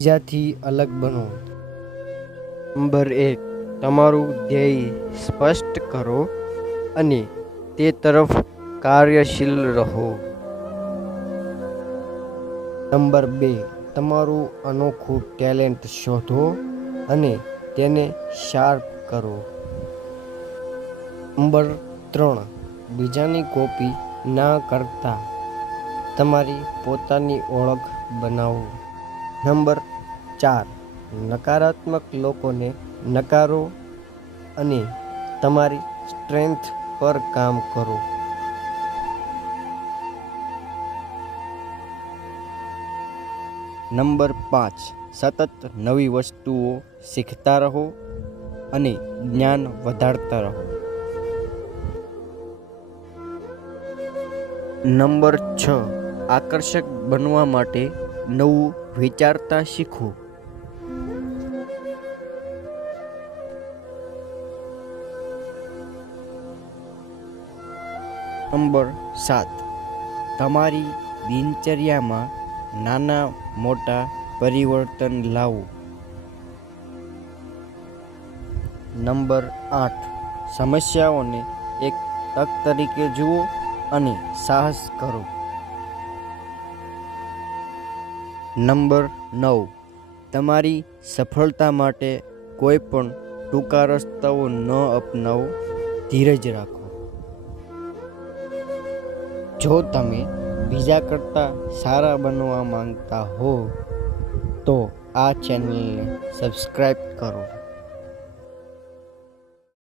બીજાથી અલગ બનો. નંબર એક તમારું ધ્યેય સ્પષ્ટ કરો અને તે તરફ કાર્યશીલ રહો. નંબર બે તમારું અનોખું ટેલેન્ટ શોધો અને તેને શાર્પ કરો. નંબર ત્રણ બીજાની કોપી ના કરતા તમારી પોતાની ઓળખ બનાવો. નંબર ચાર. નકારાત્મક લોકોને નકારો અને તમારી સ્ટ્રેન્થ પર કામ કરો. નંબર પાંચ. સતત નવી વસ્તુઓ શીખતા રહો અને જ્ઞાન વધારતા રહો. નંબર છ. આકર્ષક બનવા માટે નવું વિચારતા શીખો. નંબર સાત. તમારી દિનચર્યામાં નાના મોટા પરિવર્તન લાવો. નંબર આઠ. સમસ્યાઓને એક તક તરીકે જુઓ અને સાહસ કરો. નંબર નવ. તમારી સફળતા માટે કોઈ પણ ટૂંકા રસ્તાઓ ન અપનાવો. ધીરજ રાખો. જો તમે બીજા કરતાં સારા બનવા માંગતા હો, તો આ ચેનલને સબસ્ક્રાઈબ કરો.